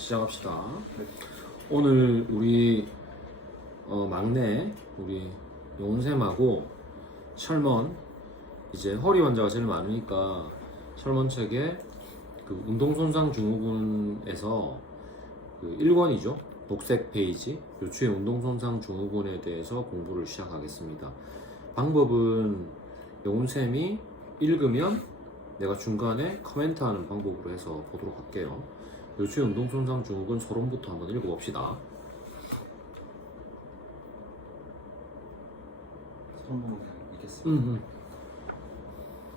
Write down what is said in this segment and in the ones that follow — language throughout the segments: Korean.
시작합시다. 네. 오늘 우리 막내 우리 용훈쌤하고 철먼, 이제 허리 환자가 제일 많으니까 철먼 책에 그 운동손상 증후군에서 그 1권이죠. 녹색 페이지 요추의 운동손상 증후군에 대해서 공부를 시작하겠습니다. 방법은 용훈쌤이 읽으면 내가 중간에 코멘트하는 방법으로 해서 보도록 할게요. 요추의 운동손상 증후군 서론부터 한번 읽어봅시다. 성공을 읽겠습니다. 음.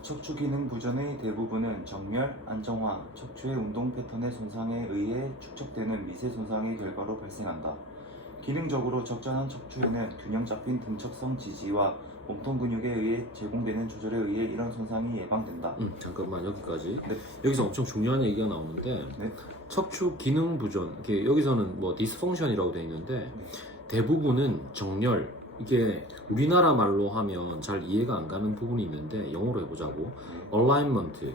척추 기능 부전의 대부분은 정렬, 안정화, 척추의 운동 패턴의 손상에 의해 축적되는 미세 손상의 결과로 발생한다. 기능적으로 적절한 척추에는 균형 잡힌 등척성 지지와 몸통 근육에 의해 제공되는 조절에 의해 이런 손상이 예방된다. 잠깐만 여기까지. 네. 여기서 엄청 중요한 얘기가 나오는데 네. 척추 기능 부전, 이게 여기서는 뭐 디스펑션이라고 되어 있는데 대부분은 정렬, 이게 우리나라 말로 하면 잘 이해가 안 가는 부분이 있는데 영어로 해보자고. alignment,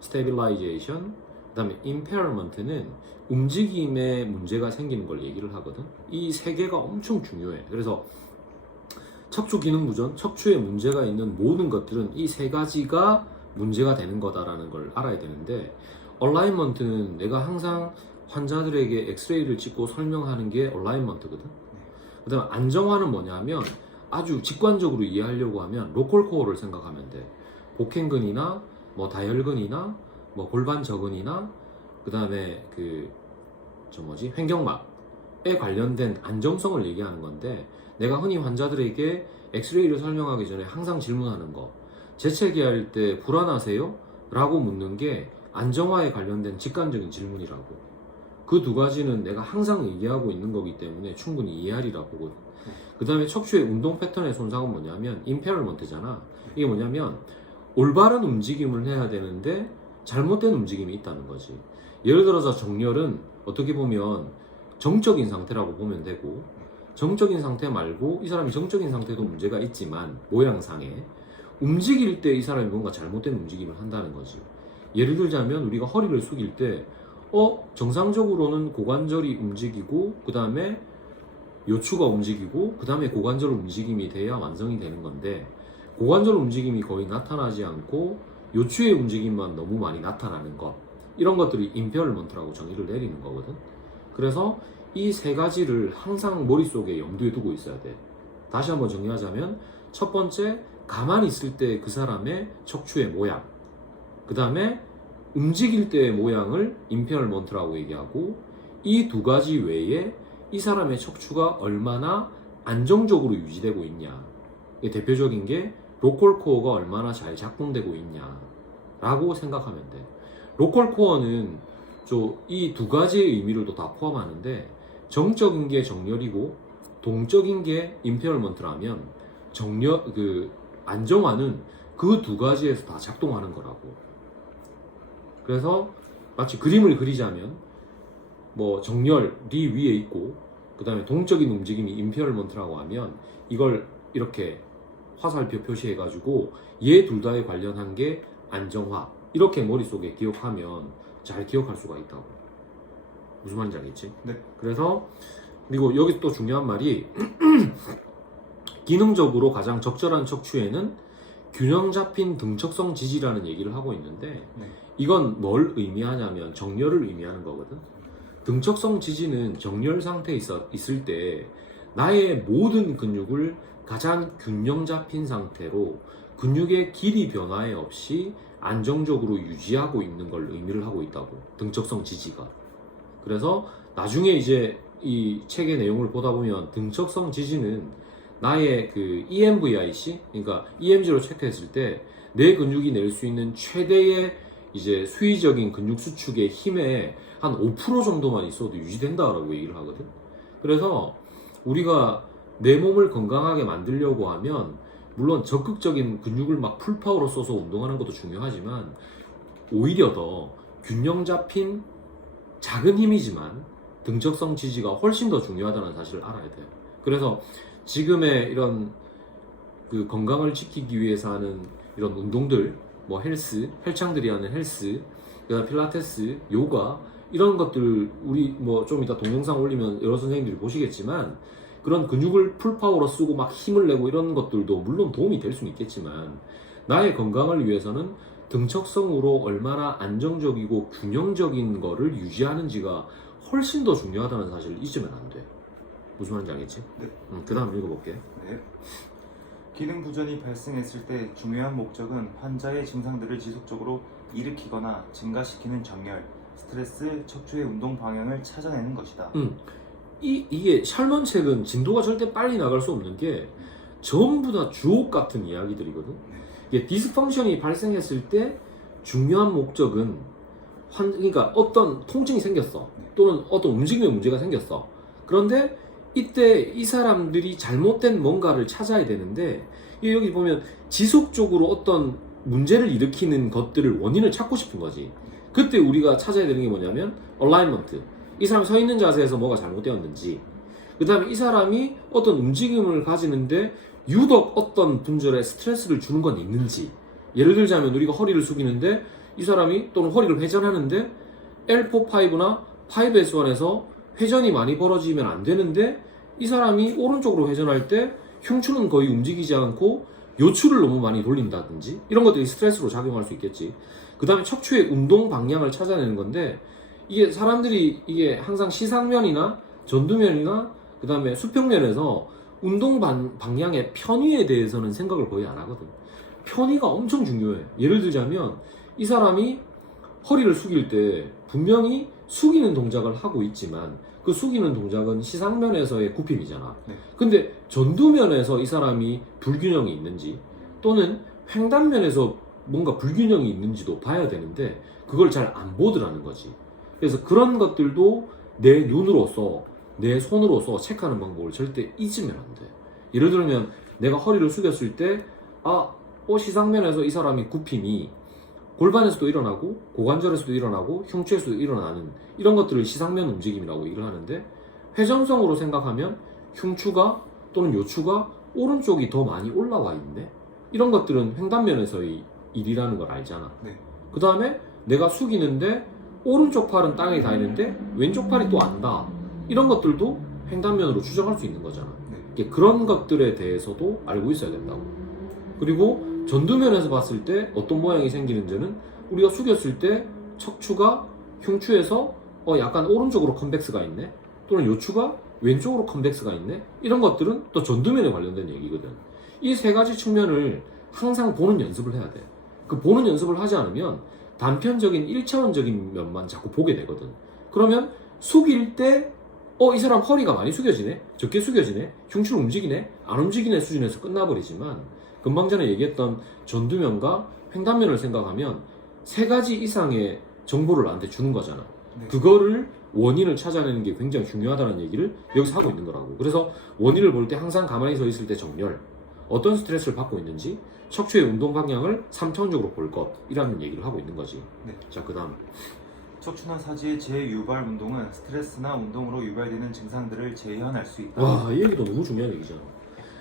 stabilization, 그다음에 impairment는 움직임에 문제가 생기는 걸 얘기를 하거든. 이 세 개가 엄청 중요해. 그래서 척추 기능 부전, 척추에 문제가 있는 모든 것들은 이 세 가지가 문제가 되는 거다라는 걸 알아야 되는데, 얼라인먼트는 내가 항상 환자들에게 엑스레이를 찍고 설명하는 게 얼라인먼트거든. 그 다음에 안정화는 뭐냐면 아주 직관적으로 이해하려고 하면 로컬 코어를 생각하면 돼. 복행근이나 뭐 다혈근이나 뭐 골반 저근이나 그 다음에 횡격막에 관련된 안정성을 얘기하는 건데, 내가 흔히 환자들에게 엑스레이를 설명하기 전에 항상 질문하는 거, 재채기할 때 불안하세요? 라고 묻는 게 안정화에 관련된 직관적인 질문이라고. 그 두 가지는 내가 항상 얘기하고 있는 거기 때문에 충분히 이해하리라 보거든. 그 다음에 척추의 운동 패턴의 손상은 뭐냐면 임페어먼트잖아. 이게 뭐냐면 올바른 움직임을 해야 되는데 잘못된 움직임이 있다는 거지. 예를 들어서 정렬은 어떻게 보면 정적인 상태라고 보면 되고, 정적인 상태 말고 이 사람이 정적인 상태도 문제가 있지만 모양상에 움직일 때 이 사람이 뭔가 잘못된 움직임을 한다는 거지. 예를 들자면 우리가 허리를 숙일 때 정상적으로는 고관절이 움직이고 그 다음에 요추가 움직이고 그 다음에 고관절 움직임이 돼야 완성이 되는 건데, 고관절 움직임이 거의 나타나지 않고 요추의 움직임만 너무 많이 나타나는 것, 이런 것들이 임페어먼트라고 정의를 내리는 거거든. 그래서 이 세 가지를 항상 머릿속에 염두에 두고 있어야 돼. 다시 한번 정리하자면, 첫 번째, 가만히 있을 때 그 사람의 척추의 모양, 그 다음에 움직일 때의 모양을 임페어먼트라고 얘기하고, 이 두 가지 외에 이 사람의 척추가 얼마나 안정적으로 유지되고 있냐, 대표적인 게 로컬 코어가 얼마나 잘 작동되고 있냐 라고 생각하면 돼. 로컬 코어는 이 두 가지의 의미를 또 다 포함하는데, 정적인 게 정렬이고 동적인 게 임페어먼트라면 안정화는 그 두 가지에서 다 작동하는 거라고. 그래서 마치 그림을 그리자면 뭐 정렬이 위에 있고 그 다음에 동적인 움직임이 임페어먼트라고 하면 이걸 이렇게 화살표 표시해 가지고 얘 둘 다에 관련한 게 안정화, 이렇게 머릿속에 기억하면 잘 기억할 수가 있다고. 무슨 말인지 알겠지? 네. 그리고 여기 또 중요한 말이 기능적으로 가장 적절한 척추에는 균형 잡힌 등척성 지지라는 얘기를 하고 있는데, 이건 뭘 의미하냐면 정렬을 의미하는 거거든. 등척성 지지는 정렬 상태에 있을 때 나의 모든 근육을 가장 균형 잡힌 상태로 근육의 길이 변화에 없이 안정적으로 유지하고 있는 걸 의미를 하고 있다고, 등척성 지지가. 그래서 나중에 이제 이 책의 내용을 보다 보면 등척성 지지는 나의 EMVIC, 그러니까 EMG로 체크했을 때 내 근육이 낼 수 있는 최대의 이제 수위적인 근육 수축의 힘의 한 5% 정도만 있어도 유지된다라고 얘기를 하거든. 그래서 우리가 내 몸을 건강하게 만들려고 하면 물론 적극적인 근육을 막 풀파워로 써서 운동하는 것도 중요하지만, 오히려 더 균형 잡힌 작은 힘이지만 등척성 지지가 훨씬 더 중요하다는 사실을 알아야 돼요. 그래서 지금의 이런 건강을 지키기 위해서 하는 이런 운동들, 뭐 헬창들이 하는 헬스, 그다음 필라테스, 요가, 이런 것들 우리 뭐 좀 이따 동영상 올리면 여러 선생님들이 보시겠지만 그런 근육을 풀파워로 쓰고 막 힘을 내고 이런 것들도 물론 도움이 될 수는 있겠지만 나의 건강을 위해서는 등척성으로 얼마나 안정적이고 균형적인 거를 유지하는지가 훨씬 더 중요하다는 사실을 잊으면 안 돼. 무슨 말인지 알겠지? 네. 그 다음 읽어볼게. 네. 기능 부전이 발생했을 때 중요한 목적은 환자의 증상들을 지속적으로 일으키거나 증가시키는 정렬, 스트레스, 척추의 운동 방향을 찾아내는 것이다. 이게 샬먼책은 진도가 절대 빨리 나갈 수 없는 게 전부 다 주옥 같은 이야기들이거든. 이게 디스펑션이 발생했을 때 중요한 목적은 그러니까 어떤 통증이 생겼어. 또는 어떤 움직임에 문제가 생겼어. 그런데 이때 이 사람들이 잘못된 뭔가를 찾아야 되는데 여기 보면 지속적으로 어떤 문제를 일으키는 것들을 원인을 찾고 싶은 거지. 그때 우리가 찾아야 되는 게 뭐냐면 얼라이먼트. 이 사람이 서 있는 자세에서 뭐가 잘못되었는지, 그 다음에 이 사람이 어떤 움직임을 가지는데 유독 어떤 분절에 스트레스를 주는 건 있는지. 예를 들자면 우리가 허리를 숙이는데 이 사람이 또는 허리를 회전하는데 L4, 5나 5S1에서 회전이 많이 벌어지면 안 되는데 이 사람이 오른쪽으로 회전할 때 흉추는 거의 움직이지 않고 요추를 너무 많이 돌린다든지 이런 것들이 스트레스로 작용할 수 있겠지. 그 다음에 척추의 운동 방향을 찾아내는 건데 이게 사람들이 이게 항상 시상면이나 전두면이나 그 다음에 수평면에서 운동 방향의 편의에 대해서는 생각을 거의 안 하거든. 편의가 엄청 중요해. 예를 들자면 이 사람이 허리를 숙일 때 분명히 숙이는 동작을 하고 있지만 그 숙이는 동작은 시상면에서의 굽힘이잖아. 네. 근데 전두면에서 이 사람이 불균형이 있는지 또는 횡단면에서 뭔가 불균형이 있는지도 봐야 되는데 그걸 잘 안 보더라는 거지. 그래서 그런 것들도 내 눈으로서 내 손으로서 체크하는 방법을 절대 잊으면 안 돼. 예를 들면 내가 허리를 숙였을 때 시상면에서 이 사람이 굽힘이 골반에서도 일어나고 고관절에서도 일어나고 흉추에서도 일어나는 이런 것들을 시상면 움직임이라고 얘기를 하는데 회전성으로 생각하면 흉추가 또는 요추가 오른쪽이 더 많이 올라와 있네. 이런 것들은 횡단면에서의 일이라는 걸 알잖아. 네. 그 다음에 내가 숙이는데 오른쪽 팔은 땅에 닿는데 왼쪽 팔이 또 안 닿아. 이런 것들도 횡단면으로 추정할 수 있는 거잖아. 네. 그런 것들에 대해서도 알고 있어야 된다고. 그리고 전두면에서 봤을 때 어떤 모양이 생기는지는 우리가 숙였을 때 척추가 흉추에서 약간 오른쪽으로 컨벡스가 있네. 또는 요추가 왼쪽으로 컨벡스가 있네. 이런 것들은 또 전두면에 관련된 얘기거든. 이 세 가지 측면을 항상 보는 연습을 해야 돼. 그 보는 연습을 하지 않으면 단편적인 1차원적인 면만 자꾸 보게 되거든. 그러면 숙일 때 이 사람 허리가 많이 숙여지네? 적게 숙여지네? 흉추를 움직이네? 안 움직이네 수준에서 끝나버리지만 금방 전에 얘기했던 전두면과 횡단면을 생각하면 세 가지 이상의 정보를 나한테 주는 거잖아. 네. 그거를 원인을 찾아내는 게 굉장히 중요하다는 얘기를 여기서 하고 있는 거라고. 그래서 원인을 볼 때 항상 가만히 서 있을 때 정렬, 어떤 스트레스를 받고 있는지, 척추의 운동 방향을 3차원적으로 볼 것이라는 얘기를 하고 있는 거지. 네. 자, 그 다음. 척추나 사지의 재유발 운동은 스트레스나 운동으로 유발되는 증상들을 재현할 수 있다. 와, 이 얘기도 너무 중요한 얘기잖아.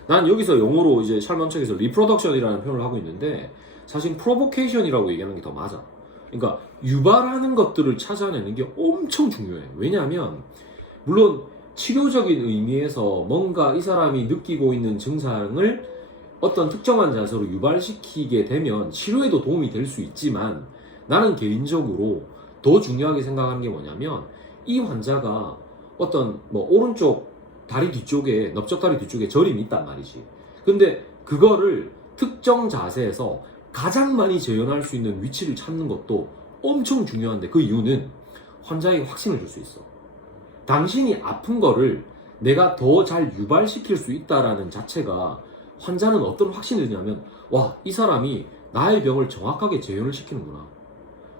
난 여기서 영어로 이제 샬먼책에서 리프로덕션이라는 표현을 하고 있는데 사실 프로보케이션이라고 얘기하는 게 더 맞아. 그러니까 유발하는 것들을 찾아내는 게 엄청 중요해. 왜냐하면 물론 치료적인 의미에서 뭔가 이 사람이 느끼고 있는 증상을 어떤 특정한 자세로 유발시키게 되면 치료에도 도움이 될 수 있지만 나는 개인적으로 더 중요하게 생각하는 게 뭐냐면 이 환자가 어떤 오른쪽 다리 뒤쪽에 넓적다리 뒤쪽에 저림이 있단 말이지. 근데 그거를 특정 자세에서 가장 많이 재현할 수 있는 위치를 찾는 것도 엄청 중요한데 그 이유는 환자에게 확신을 줄 수 있어. 당신이 아픈 거를 내가 더 잘 유발시킬 수 있다라는 자체가 환자는 어떤 확신이 드냐면 이 사람이 나의 병을 정확하게 재현을 시키는구나.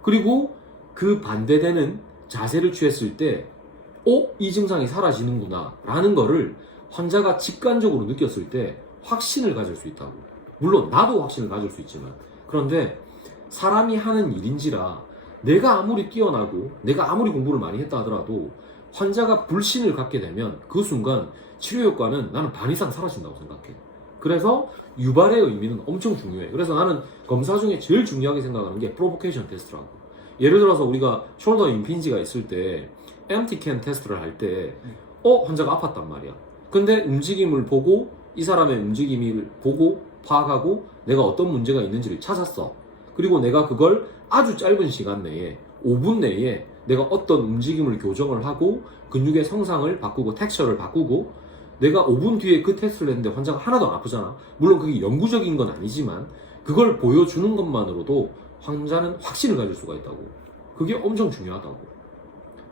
그리고 그 반대되는 자세를 취했을 때 이 증상이 사라지는구나 라는 거를 환자가 직관적으로 느꼈을 때 확신을 가질 수 있다고. 물론 나도 확신을 가질 수 있지만 그런데 사람이 하는 일인지라 내가 아무리 뛰어나고 내가 아무리 공부를 많이 했다 하더라도 환자가 불신을 갖게 되면 그 순간 치료 효과는 나는 반 이상 사라진다고 생각해. 그래서 유발의 의미는 엄청 중요해. 그래서 나는 검사 중에 제일 중요하게 생각하는 게 프로보케이션 테스트라고. 예를 들어서 우리가 숄더 임핀지가 있을 때 empty can 테스트를 할 때 환자가 아팠단 말이야. 근데 움직임을 보고 이 사람의 움직임을 보고 파악하고 내가 어떤 문제가 있는지를 찾았어. 그리고 내가 그걸 아주 짧은 시간 내에 5분 내에 내가 어떤 움직임을 교정을 하고 근육의 성상을 바꾸고 텍스처를 바꾸고 내가 5분 뒤에 그 테스트를 했는데 환자가 하나도 안 아프잖아. 물론 그게 영구적인 건 아니지만 그걸 보여주는 것만으로도 환자는 확신을 가질 수가 있다고. 그게 엄청 중요하다고.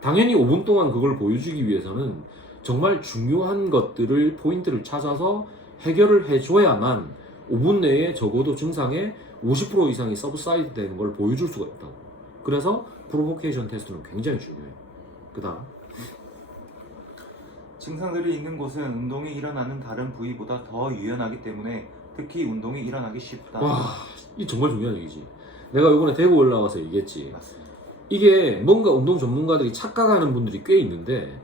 당연히 5분 동안 그걸 보여주기 위해서는 정말 중요한 것들을 포인트를 찾아서 해결을 해줘야만 5분 내에 적어도 증상의 50% 이상이 서브사이드 되는 걸 보여줄 수가 있다고. 그래서 프로보케이션 테스트는 굉장히 중요해. 그 다음 증상들이 있는 곳은 운동이 일어나는 다른 부위보다 더 유연하기 때문에 특히 운동이 일어나기 쉽다. 와, 이 정말 중요한 얘기지. 내가 이번에 대구 올라와서 얘기했지. 맞습니다. 이게 뭔가 운동 전문가들이 착각하는 분들이 꽤 있는데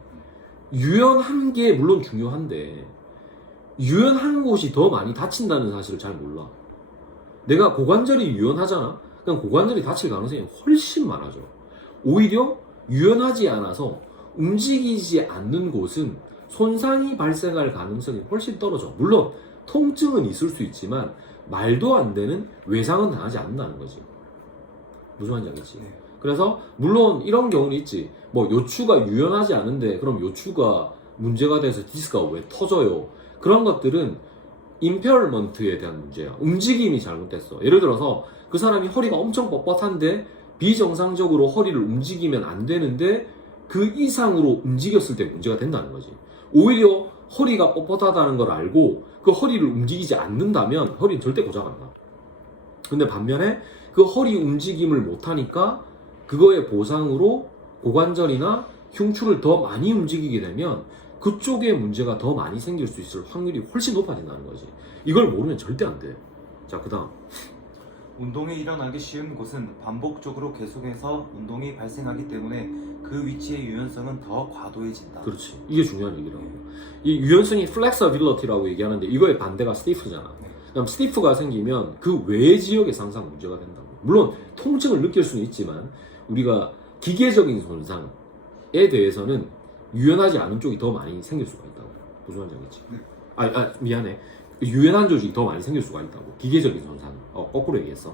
유연한 게 물론 중요한데 유연한 곳이 더 많이 다친다는 사실을 잘 몰라. 내가 고관절이 유연하잖아. 그럼 고관절이 다칠 가능성이 훨씬 많아져. 오히려 유연하지 않아서 움직이지 않는 곳은 손상이 발생할 가능성이 훨씬 떨어져. 물론 통증은 있을 수 있지만 말도 안 되는 외상은 당하지 않는다는 거지. 무슨 말인지 알겠지? 네. 그래서 물론 이런 경우는 있지. 뭐 요추가 유연하지 않은데 그럼 요추가 문제가 돼서 디스크가 왜 터져요? 그런 것들은 임페어먼트에 대한 문제야. 움직임이 잘못됐어. 예를 들어서 그 사람이 허리가 엄청 뻣뻣한데 비정상적으로 허리를 움직이면 안 되는데 그 이상으로 움직였을 때 문제가 된다는 거지. 오히려 허리가 뻣뻣하다는 걸 알고 그 허리를 움직이지 않는다면 허리는 절대 고장 안 나. 근데 반면에 그 허리 움직임을 못하니까 그거의 보상으로 고관절이나 흉추를 더 많이 움직이게 되면 그쪽에 문제가 더 많이 생길 수 있을 확률이 훨씬 높아진다는 거지. 이걸 모르면 절대 안 돼. 자, 그 다음. 운동이 일어나기 쉬운 곳은 반복적으로 계속해서 운동이 발생하기 때문에 그 위치의 유연성은 더 과도해진다. 그렇지. 이게 중요한 얘기라고. 이 유연성이 flexibility라고 얘기하는데 이거의 반대가 stiff잖아. 그럼 stiff가 생기면 그 외 지역에서 항상 문제가 된다고. 물론 통증을 느낄 수는 있지만 우리가 기계적인 손상에 대해서는 유연하지 않은 쪽이 더 많이 생길 수가 있다고. 무슨 말인지 알겠지? 미안해. 유연한 조직이 더 많이 생길 수가 있다고. 기계적인 손상. 거꾸로 얘기했어.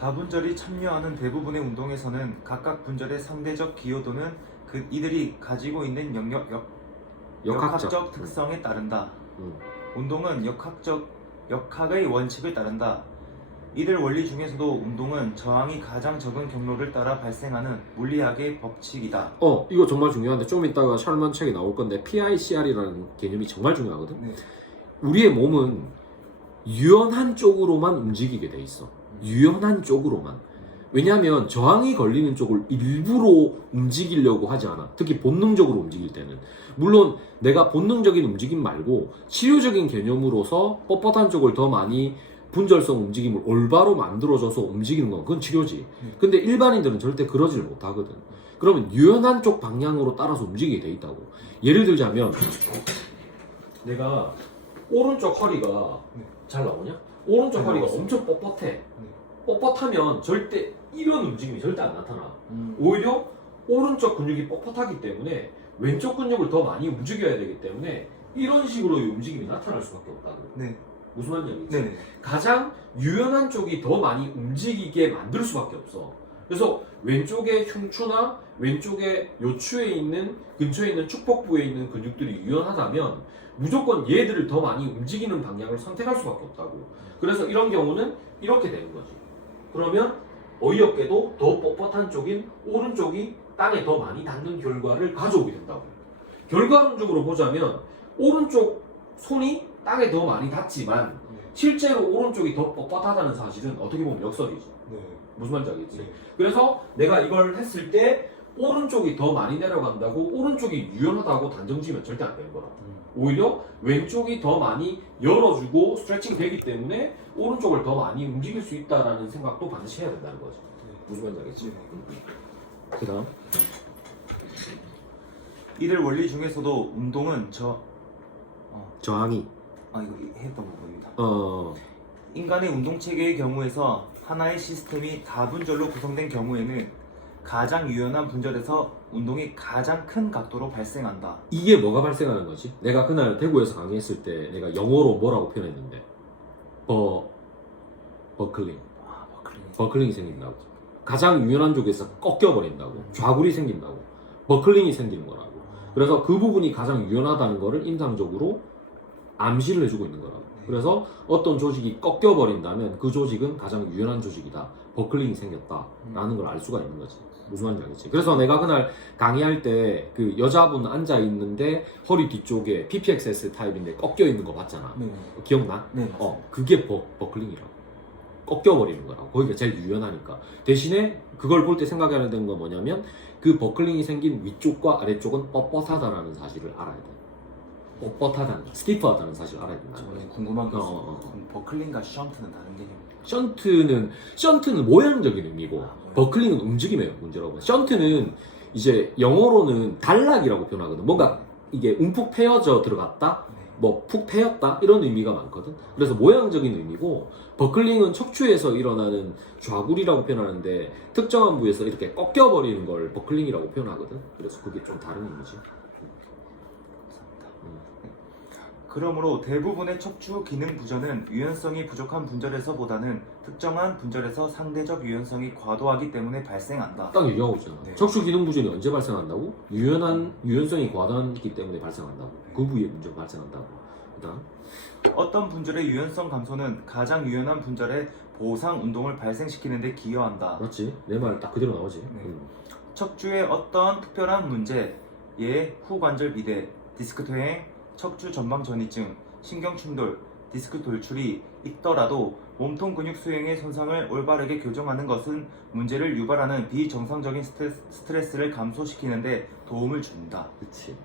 다분절이 참여하는 대부분의 운동에서는 각각 분절의 상대적 기여도는 이들이 가지고 있는 역학적 특성에 따른다. 운동은 역학의 원칙을 따른다. 이들 원리 중에서도 운동은 저항이 가장 적은 경로를 따라 발생하는 물리학의 법칙이다. 이거 정말 중요한데 좀 이따가 샬먼 책에 나올 건데 PICR이라는 개념이 정말 중요하거든. 네. 우리의 몸은 유연한 쪽으로만 움직이게 돼 있어. 유연한 쪽으로만. 왜냐하면 저항이 걸리는 쪽을 일부러 움직이려고 하지 않아. 특히 본능적으로 움직일 때는. 물론 내가 본능적인 움직임 말고 치료적인 개념으로서 뻣뻣한 쪽을 더 많이 분절성 움직임을 올바로 만들어줘서 움직이는 건 그건 치료지. 근데 일반인들은 절대 그러지를 못하거든. 그러면 유연한 쪽 방향으로 따라서 움직이게 돼 있다고. 예를 들자면 내가 오른쪽 허리가 잘 나오냐? 오른쪽 허리가 엄청 뻣뻣해. 뻣뻣하면 절대 이런 움직임이 절대 안 나타나. 오히려 오른쪽 근육이 뻣뻣하기 때문에 왼쪽 근육을 더 많이 움직여야 되기 때문에 이런 식으로 움직임이 나타날 수밖에 없다고. 네. 무슨 말인지 알겠지? 네. 가장 유연한 쪽이 더 많이 움직이게 만들 수밖에 없어. 그래서 왼쪽의 흉추나 왼쪽의 요추에 있는 근처에 있는 축복부에 있는 근육들이 유연하다면 무조건 얘들을 더 많이 움직이는 방향을 선택할 수밖에 없다고. 그래서 이런 경우는 이렇게 되는 거지. 그러면 어이없게도 더 뻣뻣한 쪽인 오른쪽이 땅에 더 많이 닿는 결과를 가져오게 된다고. 결과론적으로 보자면 오른쪽 손이 땅에 더 많이 닿지만 실제로 오른쪽이 더 뻣뻣하다는 사실은 어떻게 보면 역설이지. 무슨 말인지 알겠지? 그래서 내가 이걸 했을 때 오른쪽이 더 많이 내려간다고 오른쪽이 유연하다고 단정지면 절대 안 되는 거라. 오히려 왼쪽이 더 많이 열어주고 스트레칭 되기 때문에 오른쪽을 더 많이 움직일 수 있다라는 생각도 반드시 해야 된다는 거지. 무슨 말인지 알겠지? 그 다음 이들 원리 중에서도 운동은 저항이 이거 했던 부분입니다. 어 인간의 운동 체계의 경우에서 하나의 시스템이 다분절로 구성된 경우에는 가장 유연한 분절에서 운동이 가장 큰 각도로 발생한다. 이게 뭐가 발생하는 거지? 내가 그날 대구에서 강의했을 때 내가 영어로 뭐라고 표현했는데 버클링. 버클링이 생긴다고. 가장 유연한 쪽에서 꺾여버린다고. 좌굴이 생긴다고. 버클링이 생기는 거라고. 그래서 그 부분이 가장 유연하다는 거를 임상적으로 암시를 해주고 있는 거라고. 그래서 어떤 조직이 꺾여버린다면 그 조직은 가장 유연한 조직이다. 버클링이 생겼다라는 걸 알 수가 있는 거지. 무슨 말인지 알겠지? 그래서 내가 그날 강의할 때 그 여자분 앉아 있는데 허리 뒤쪽에 PPXS 타입인데 꺾여 있는 거 봤잖아. 네. 기억나? 네. 맞습니다. 그게 버클링이라고. 꺾여버리는 거라고. 거기가 제일 유연하니까. 대신에 그걸 볼 때 생각해야 되는 건 뭐냐면 그 버클링이 생긴 위쪽과 아래쪽은 뻣뻣하다는 사실을 알아야 돼. 뻣뻣하다는, 스티프하다는 사실을 알아야 된다는 거지. 저는 궁금한 게 어, 있어요. 어, 어. 그럼 버클링과 션트는 다른 개념입니까? 션트는 모양적인 의미고 아, 모양. 버클링은 움직임의 문제라고. 션트는 이제 영어로는 단락이라고 표현하거든. 뭔가 이게 움푹 패여져 들어갔다, 네. 뭐 푹 패였다 이런 의미가 많거든. 그래서 모양적인 의미고 버클링은 척추에서 일어나는 좌굴이라고 표현하는데 특정한 부위에서 이렇게 꺾여버리는 걸 버클링이라고 표현하거든. 그래서 그게 좀 다른 의미지. 그러므로 대부분의 척추 기능 부전은 유연성이 부족한 분절에서보다는 특정한 분절에서 상대적 유연성이 과도하기 때문에 발생한다. 딱 얘기하고 있잖아. 네. 척추 기능 부전이 언제 발생한다고? 유연성이 과다하기 때문에 발생한다고. 그 부위에 문제가 발생한다고. 그다음 어떤 분절의 유연성 감소는 가장 유연한 분절의 보상 운동을 발생시키는 데 기여한다. 맞지? 내 말 딱 그대로 나오지. 네. 척추의 어떤 특별한 문제, 예, 후관절 비대, 디스크 퇴행, 척추 전방 전이증, 신경 충돌, 디스크 돌출이 있더라도 몸통 근육 수행의 손상을 올바르게 교정하는 것은 문제를 유발하는 비정상적인 스트레스를 감소시키는데 도움을 준다. 그치.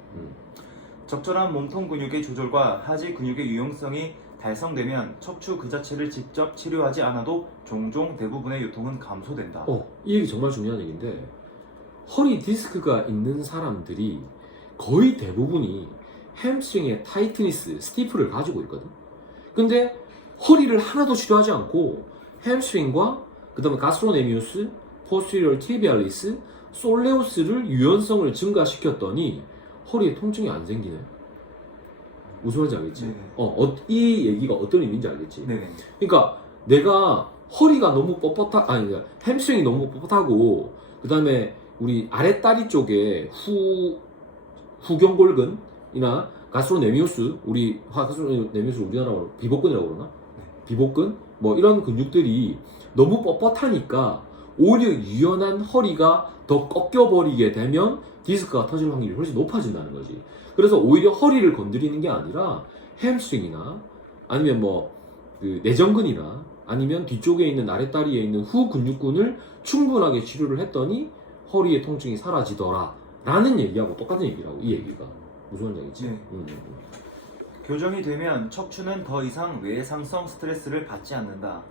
적절한 몸통 근육의 조절과 하지 근육의 유용성이 달성되면 척추 그 자체를 직접 치료하지 않아도 종종 대부분의 요통은 감소된다. 이 얘기 정말 중요한 얘기인데 허리 디스크가 있는 사람들이 거의 대부분이 햄스트링의 타이트니스, 스티프를 가지고 있거든. 근데 허리를 하나도 치료하지 않고 햄스트링과 그 다음에 가스트로네미우스, 포스티리얼 티비알리스, 솔레우스를 유연성을 증가시켰더니 허리에 통증이 안 생기네. 무슨 말인지 알겠지? 네네. 이 얘기가 어떤 의미인지 알겠지? 네네. 그러니까 내가 허리가 너무 그러니까 햄스트링이 너무 뻣뻣하고 그 다음에 우리 아랫다리 쪽에 후경골근이나 가스트로네미우스, 가스트로네미우스 우리나라로 비복근이라고 그러나? 네. 비복근? 뭐 이런 근육들이 너무 뻣뻣하니까 오히려 유연한 허리가 더 꺾여버리게 되면 디스크가 터질 확률이 훨씬 높아진다는 거지. 그래서 오히려 허리를 건드리는 게 아니라 햄스트링이나 아니면 그 내전근이나 아니면 뒤쪽에 있는 아랫다리에 있는 후 근육군을 충분하게 치료를 했더니 허리의 통증이 사라지더라 라는 얘기하고 똑같은 얘기라고. 이 얘기가 무슨 말인지 알겠지? 네. 교정이 되면 척추는 더 이상 외상성 스트레스를 받지 않는다.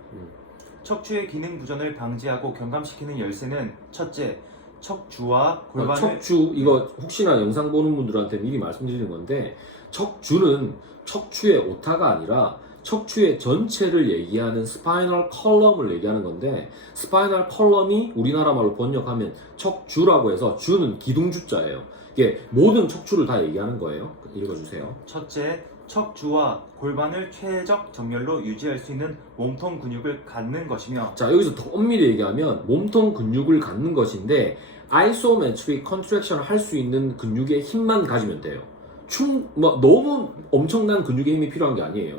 척추의 기능 부전을 방지하고 경감시키는 열쇠는 첫째, 척추와 골반을 척추, 이거 혹시나 영상 보는 분들한테 미리 말씀드리는 건데 척추는 척추의 오타가 아니라 척추의 전체를 얘기하는 스파이널 컬럼을 얘기하는 건데 스파이널 컬럼이 우리나라 말로 번역하면 척주라고 해서 주는 기둥주자예요. 이게 모든 척추를 다 얘기하는 거예요. 읽어주세요. 첫째, 척추와 골반을 최적 정렬로 유지할 수 있는 몸통 근육을 갖는 것이며 자, 여기서 더 엄밀히 얘기하면 몸통 근육을 갖는 것인데 아이소메트릭 컨트랙션을 할 수 있는 근육의 힘만 가지면 돼요. 너무 엄청난 근육의 힘이 필요한 게 아니에요.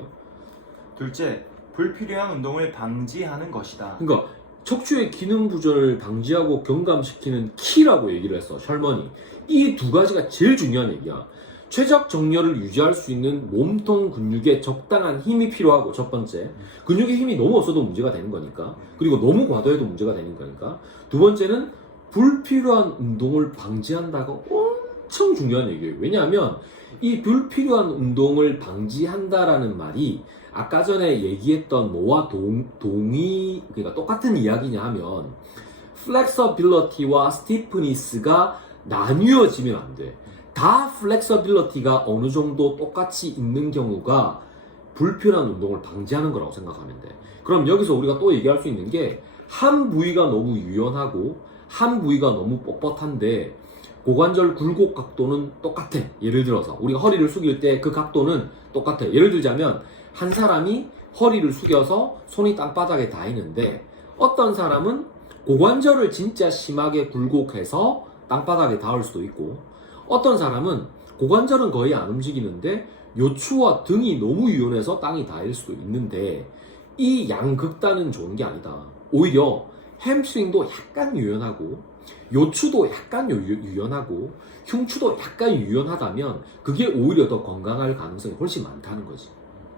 둘째, 불필요한 운동을 방지하는 것이다. 그러니까 척추의 기능 부전을 방지하고 경감시키는 키라고 얘기를 했어, 셜먼이. 이 두 가지가 제일 중요한 얘기야. 최적 정렬을 유지할 수 있는 몸통 근육에 적당한 힘이 필요하고, 첫 번째. 근육의 힘이 너무 없어도 문제가 되는 거니까. 그리고 너무 과도해도 문제가 되는 거니까. 두 번째는 불필요한 운동을 방지한다가 엄청 중요한 얘기예요. 왜냐하면 이 불필요한 운동을 방지한다라는 말이 아까 전에 얘기했던 뭐와 그러니까 똑같은 이야기냐 하면 플렉서빌리티와 스티프니스가 나뉘어지면 안 돼. 다 플렉서빌리티가 어느 정도 똑같이 있는 경우가 불필요한 운동을 방지하는 거라고 생각하면 돼. 그럼 여기서 우리가 또 얘기할 수 있는 게 한 부위가 너무 유연하고 한 부위가 너무 뻣뻣한데 고관절 굴곡 각도는 똑같아. 예를 들어서 우리가 허리를 숙일 때 그 각도는 똑같아. 예를 들자면 한 사람이 허리를 숙여서 손이 땅바닥에 닿이는데 어떤 사람은 고관절을 진짜 심하게 굴곡해서 땅바닥에 닿을 수도 있고 어떤 사람은 고관절은 거의 안 움직이는데 요추와 등이 너무 유연해서 땅이 닿을 수도 있는데 이 양극단은 좋은 게 아니다. 오히려 햄스트링도 약간 유연하고 요추도 약간 유연하고 흉추도 약간 유연하다면 그게 오히려 더 건강할 가능성이 훨씬 많다는 거지.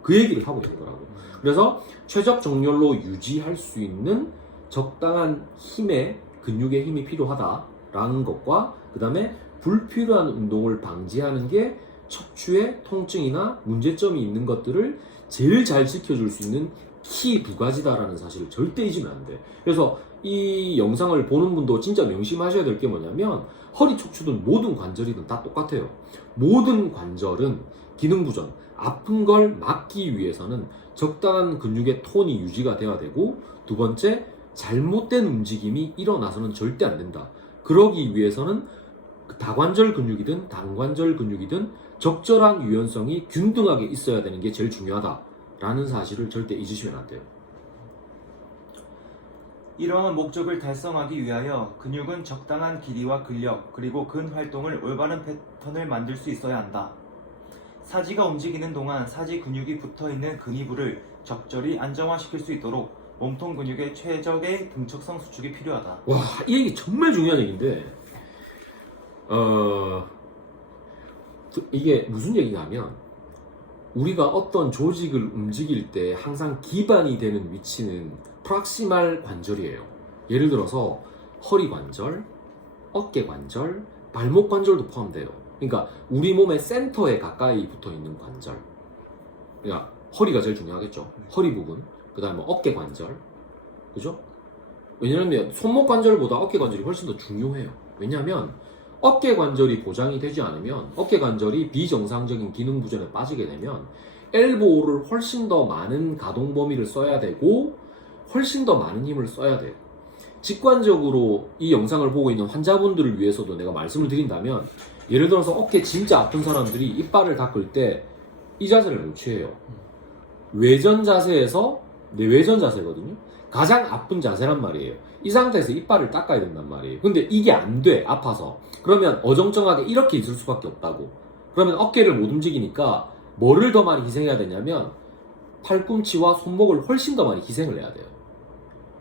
그 얘기를 하고 있는 거라고. 그래서 최적 정렬로 유지할 수 있는 적당한 힘의 근육의 힘이 필요하다라는 것과 그 다음에 불필요한 운동을 방지하는 게 척추의 통증이나 문제점이 있는 것들을 제일 잘 지켜줄 수 있는 키 두 가지다라는 사실을 절대 잊으면 안 돼. 그래서 이 영상을 보는 분도 진짜 명심하셔야 될 게 뭐냐면 허리 척추든 모든 관절이든 다 똑같아요. 모든 관절은 기능 부전, 아픈 걸 막기 위해서는 적당한 근육의 톤이 유지가 돼야 되고 두 번째, 잘못된 움직임이 일어나서는 절대 안 된다. 그러기 위해서는 다관절 근육이든 단관절 근육이든 적절한 유연성이 균등하게 있어야 되는 게 제일 중요하다라는 사실을 절대 잊으시면 안 돼요. 이러한 목적을 달성하기 위하여 근육은 적당한 길이와 근력 그리고 근활동을 올바른 패턴을 만들 수 있어야 한다. 사지가 움직이는 동안 사지 근육이 붙어있는 근위부를 적절히 안정화시킬 수 있도록 몸통 근육의 최적의 등척성 수축이 필요하다. 와, 이 얘기 정말 중요한 얘기인데 이게 무슨 얘기냐면 우리가 어떤 조직을 움직일 때 항상 기반이 되는 위치는 프락시말 관절이에요. 예를 들어서 허리 관절, 어깨 관절, 발목 관절도 포함돼요. 그러니까 우리 몸의 센터에 가까이 붙어 있는 관절. 그러니까 허리가 제일 중요하겠죠. 허리 부분, 그 다음에 어깨 관절, 그죠? 왜냐면 손목 관절보다 어깨 관절이 훨씬 더 중요해요. 왜냐하면 어깨 관절이 보장이 되지 않으면 어깨 관절이 비정상적인 기능 부전에 빠지게 되면 엘보를 훨씬 더 많은 가동 범위를 써야 되고 훨씬 더 많은 힘을 써야 돼요. 직관적으로 이 영상을 보고 있는 환자분들을 위해서도 내가 말씀을 드린다면 예를 들어서 어깨 진짜 아픈 사람들이 이빨을 닦을 때 이 자세를 못 취해요. 외전 자세에서 내외전 자세거든요. 가장 아픈 자세란 말이에요. 이 상태에서 이빨을 닦아야 된단 말이에요. 근데 이게 안 돼, 아파서. 그러면 어정쩡하게 이렇게 있을 수밖에 없다고. 그러면 어깨를 못 움직이니까 뭐를 더 많이 희생해야 되냐면 팔꿈치와 손목을 훨씬 더 많이 희생을 해야 돼요.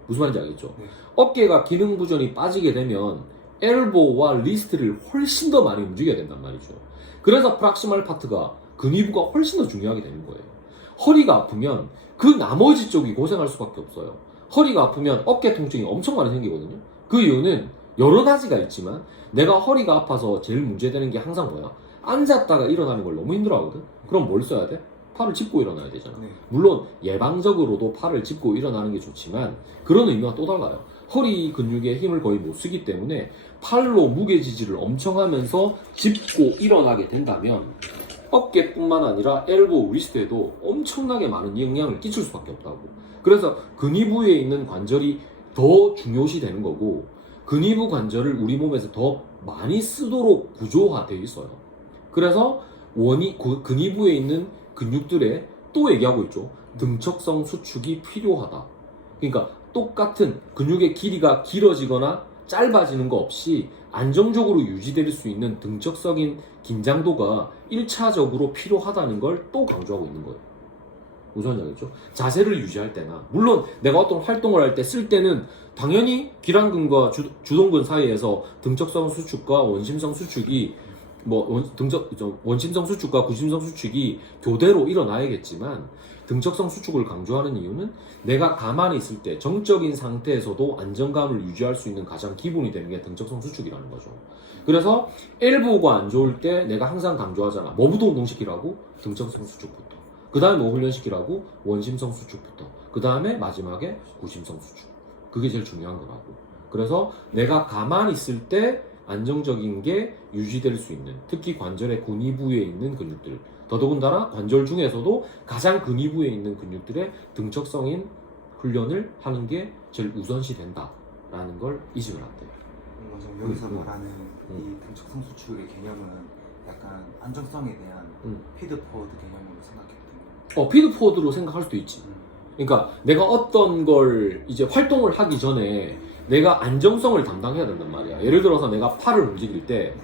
무슨 말인지 알겠죠? 네. 어깨가 기능 부전이 빠지게 되면 엘보와 리스트를 훨씬 더 많이 움직여야 된단 말이죠. 그래서 프락시말 파트가 근위부가 훨씬 더 중요하게 되는 거예요. 허리가 아프면 그 나머지 쪽이 고생할 수밖에 없어요. 허리가 아프면 어깨 통증이 엄청 많이 생기거든요. 그 이유는 여러 가지가 있지만 내가 허리가 아파서 제일 문제되는 게 항상 뭐야? 앉았다가 일어나는 걸 너무 힘들어 하거든? 그럼 뭘 써야 돼? 팔을 짚고 일어나야 되잖아. 네. 물론 예방적으로도 팔을 짚고 일어나는 게 좋지만 그런 의미가 또 달라요. 허리 근육에 힘을 거의 못 쓰기 때문에 팔로 무게 지지를 엄청 하면서 짚고 일어나게 된다면 어깨뿐만 아니라 엘보, 리스트에도 엄청나게 많은 영향을 끼칠 수밖에 없다고. 그래서 근위 부위에 있는 관절이 더 중요시 되는 거고 근위부 관절을 우리 몸에서 더 많이 쓰도록 구조화되어 있어요. 그래서 근위부에 있는 근육들에 또 얘기하고 있죠. 등척성 수축이 필요하다. 그러니까 똑같은 근육의 길이가 길어지거나 짧아지는 거 없이 안정적으로 유지될 수 있는 등척적인 긴장도가 1차적으로 필요하다는 걸 또 강조하고 있는 거예요. 무슨 말이죠? 자세를 유지할 때나 물론 내가 어떤 활동을 할 때 쓸 때는 당연히 기랑근과 주동근 사이에서 등척성 수축과 원심성 수축이 원심성 수축과 구심성 수축이 교대로 일어나야겠지만 등척성 수축을 강조하는 이유는 내가 가만히 있을 때 정적인 상태에서도 안정감을 유지할 수 있는 가장 기본이 되는 게 등척성 수축이라는 거죠. 그래서 엘보가 안 좋을 때 내가 항상 강조하잖아. 뭐부터 운동시키라고? 등척성 수축부터. 그 다음에 뭐 훈련시키라고? 원심성 수축부터. 그 다음에 마지막에 구심성 수축. 그게 제일 중요한 거라고. 그래서 내가 가만히 있을 때 안정적인 게 유지될 수 있는 특히 관절의 근위 부위에 있는 근육들 더더군다나 관절 중에서도 가장 근위부에 있는 근육들의 등척성인 훈련을 하는 게 제일 우선시 된다라는 걸 잊으면 안 돼요. 먼저 여기서 음, 말하는 이 등척성 수축의 개념은 약간 안정성에 대한 피드포워드 개념으로 생각했거든요. 피드포워드로 생각할 수도 있지. 그러니까 내가 어떤 걸 이제 활동을 하기 전에 내가 안정성을 담당해야 된단 말이야. 예를 들어서 내가 팔을 움직일 때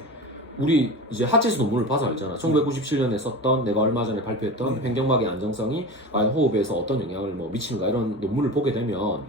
우리 이제 하체스 논문을 봐서 알잖아. 1997년에 썼던 내가 얼마 전에 발표했던 횡격막의 안정성이 과연 호흡에서 어떤 영향을 뭐 미치는가 이런 논문을 보게 되면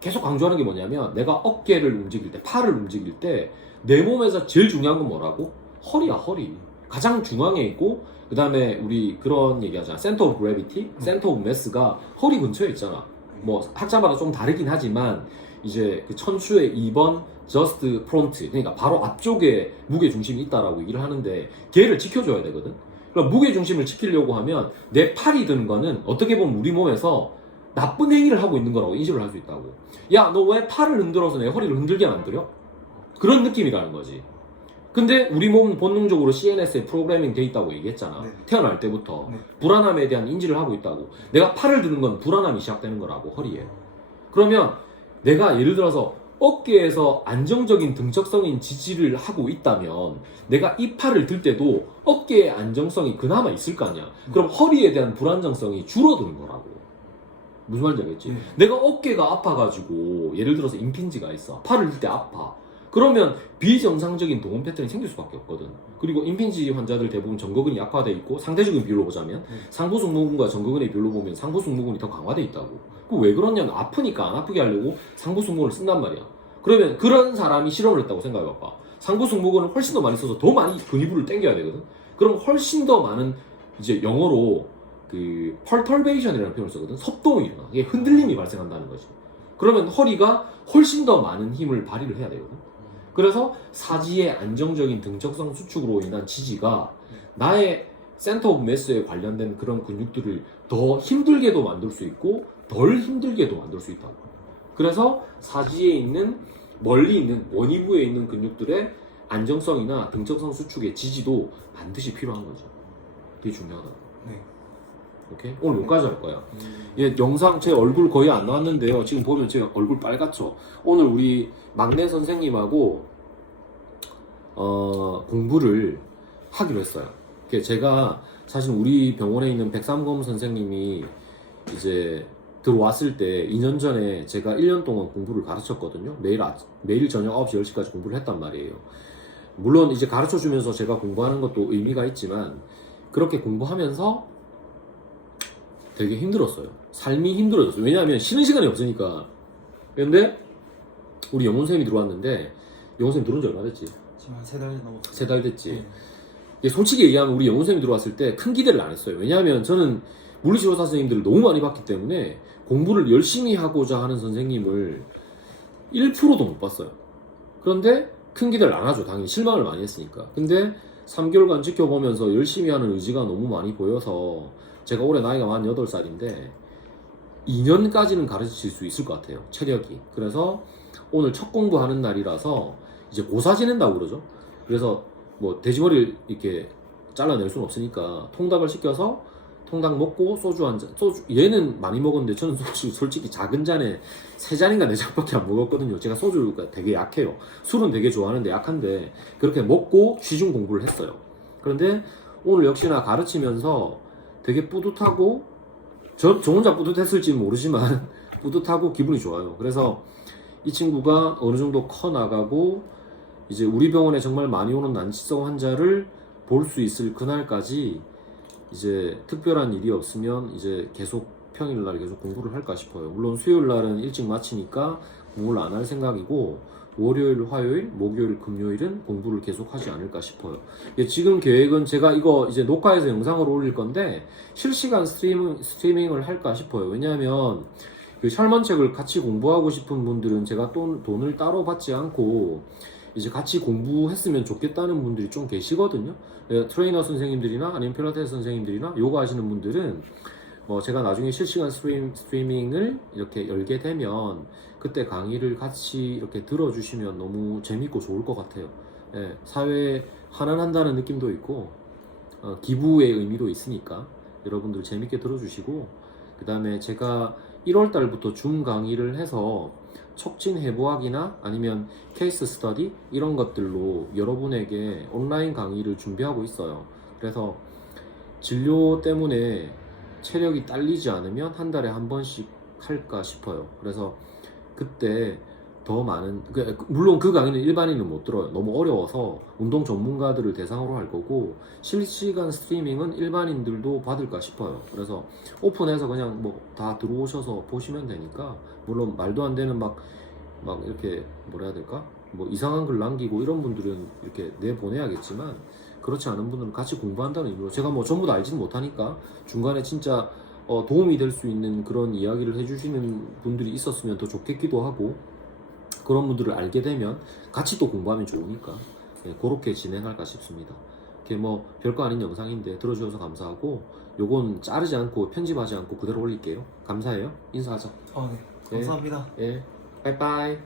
계속 강조하는 게 뭐냐면 내가 어깨를 움직일 때, 팔을 움직일 때 내 몸에서 제일 중요한 건 뭐라고? 허리야, 허리. 가장 중앙에 있고 그 다음에 우리 그런 얘기하잖아. 센터 오브 그래비티, 센터 오브 매스가 허리 근처에 있잖아. 뭐 학자마다 좀 다르긴 하지만 이제 그 천수의 2번 저스트 프론트, 그러니까 바로 앞쪽에 무게 중심이 있다라고 얘기를 하는데 걔를 지켜줘야 되거든. 그럼 무게 중심을 지키려고 하면 내 팔이 든 거는 어떻게 보면 우리 몸에서 나쁜 행위를 하고 있는 거라고 인식을 할 수 있다고. 야, 너 왜 팔을 흔들어서 내 허리를 흔들게 만들어? 그런 느낌이라는 거지. 근데 우리 몸은 본능적으로 CNS에 프로그래밍 돼 있다고 얘기했잖아. 네. 태어날 때부터. 네. 불안함에 대한 인지를 하고 있다고. 내가 팔을 드는 건 불안함이 시작되는 거라고, 허리에. 그러면 내가 예를 들어서 어깨에서 안정적인 등척성인 지지를 하고 있다면 내가 이 팔을 들 때도 어깨의 안정성이 그나마 있을 거 아니야. 그럼 허리에 대한 불안정성이 줄어드는 거라고. 무슨 말인지 알겠지? 내가 어깨가 아파가지고 예를 들어서 임핀지가 있어. 팔을 들 때 아파. 그러면 비정상적인 동원 패턴이 생길 수밖에 없거든. 그리고 임핀지 환자들 대부분 정거근이 약화돼 있고 상대적인 비율로 보자면 상부 승모근과 정거근의 비율로 보면 상부 승모근이 더 강화돼 있다고. 그 왜 그러냐면 아프니까 안 아프게 하려고 상부 승모근을 쓴단 말이야. 그러면 그런 사람이 실험을 했다고 생각해봐봐. 상부 승모근을 훨씬 더 많이 써서 더 많이 근위부를 당겨야 되거든. 그럼 훨씬 더 많은 이제 영어로 그 perturbation이라는 표현을 쓰거든. 섭동이 일어나. 이게 흔들림이 발생한다는 거지. 그러면 허리가 훨씬 더 많은 힘을 발휘를 해야 되거든. 그래서 사지의 안정적인 등척성 수축으로 인한 지지가 나의 센터 오브 매스에 관련된 그런 근육들을 더 힘들게도 만들 수 있고 덜 힘들게도 만들 수 있다고. 그래서 사지에 있는 멀리 있는 원위부에 있는 근육들의 안정성이나 등척성 수축의 지지도 반드시 필요한 거죠. 되게 중요하다. 네. 오케이? 오늘 여기까지 할 거야. 예, 영상 제 얼굴 거의 안 나왔는데요. 지금 보면 제 얼굴 빨갛죠. 오늘 우리 막내 선생님하고 공부를 하기로 했어요. 제가 사실 우리 병원에 있는 백삼검 선생님이 이제 들어왔을 때 2년 전에 제가 1년 동안 공부를 가르쳤거든요. 매일 저녁 9시, 10시까지 공부를 했단 말이에요. 물론 이제 가르쳐 주면서 제가 공부하는 것도 의미가 있지만 그렇게 공부하면서 되게 힘들었어요. 삶이 힘들어졌어요. 왜냐하면 쉬는 시간이 없으니까. 근데 우리 영훈쌤이 들어왔는데 영훈쌤 들어온 지 얼마 됐지? 지금 한 3달 넘었어요. 3달 됐지. 네. 이게 솔직히 얘기하면 우리 영훈쌤이 들어왔을 때 큰 기대를 안 했어요. 왜냐하면 저는 물리치료사 선생님들을 너무 많이 봤기 때문에 공부를 열심히 하고자 하는 선생님을 1%도 못 봤어요. 그런데 큰 기대를 안 하죠. 당연히 실망을 많이 했으니까. 근데 3개월간 지켜보면서 열심히 하는 의지가 너무 많이 보여서 제가 올해 나이가 48살인데 2년까지는 가르칠 수 있을 것 같아요. 체력이. 그래서 오늘 첫 공부하는 날이라서 이제 고사 지낸다고 그러죠. 그래서 뭐 돼지머리를 이렇게 잘라낼 수는 없으니까 통닭을 시켜서 통닭 먹고 소주 한 잔. 소주 얘는 많이 먹었는데 저는 소주 솔직히 작은 잔에 3잔인가 4잔밖에 안 먹었거든요. 제가 소주가 되게 약해요. 술은 되게 좋아하는데 약한데 그렇게 먹고 취중 공부를 했어요. 그런데 오늘 역시나 가르치면서 되게 뿌듯하고 저 혼자 뿌듯했을지는 모르지만 뿌듯하고 기분이 좋아요. 그래서 이 친구가 어느 정도 커 나가고 이제 우리 병원에 정말 많이 오는 난치성 환자를 볼 수 있을 그날까지 이제 특별한 일이 없으면 이제 계속 평일날 계속 공부를 할까 싶어요. 물론 수요일날은 일찍 마치니까 공부를 안 할 생각이고 월요일, 화요일, 목요일, 금요일은 공부를 계속 하지 않을까 싶어요. 지금 계획은 제가 이거 이제 녹화해서 영상으로 올릴 건데 실시간 스트리밍을 할까 싶어요. 왜냐하면 그 혈문책을 같이 공부하고 싶은 분들은 제가 돈을 따로 받지 않고 이제 같이 공부했으면 좋겠다는 분들이 좀 계시거든요. 트레이너 선생님들이나 아니면 필라테스 선생님들이나 요가 하시는 분들은 제가 나중에 실시간 스트리밍을 이렇게 열게 되면 그때 강의를 같이 이렇게 들어주시면 너무 재밌고 좋을 것 같아요. 예, 사회에 환원한다는 느낌도 있고 기부의 의미도 있으니까 여러분들 재밌게 들어주시고, 그 다음에 제가 1월 달부터 줌 강의를 해서 촉진 해부학이나 아니면 케이스 스터디 이런 것들로 여러분에게 온라인 강의를 준비하고 있어요. 그래서 진료 때문에 체력이 딸리지 않으면 한 달에 한 번씩 할까 싶어요. 그래서 그때 더 많은, 물론 그 강의는 일반인은 못 들어요. 너무 어려워서 운동 전문가들을 대상으로 할 거고, 실시간 스트리밍은 일반인들도 받을까 싶어요. 그래서 오픈해서 그냥 뭐 다 들어오셔서 보시면 되니까, 물론 말도 안 되는 막 이렇게 뭐라 해야 될까? 뭐 이상한 글 남기고 이런 분들은 이렇게 내보내야겠지만, 그렇지 않은 분들은 같이 공부한다는 의미로, 제가 뭐 전부 다 알지는 못하니까 중간에 진짜 도움이 될 수 있는 그런 이야기를 해주시는 분들이 있었으면 더 좋겠기도 하고, 그런 분들을 알게 되면 같이 또 공부하면 좋으니까 그렇게 진행할까 싶습니다. 이게 뭐 별거 아닌 영상인데 들어주셔서 감사하고, 요건 자르지 않고 편집하지 않고 그대로 올릴게요. 감사해요. 인사하자. 네. 감사합니다. 예. 빠이빠이.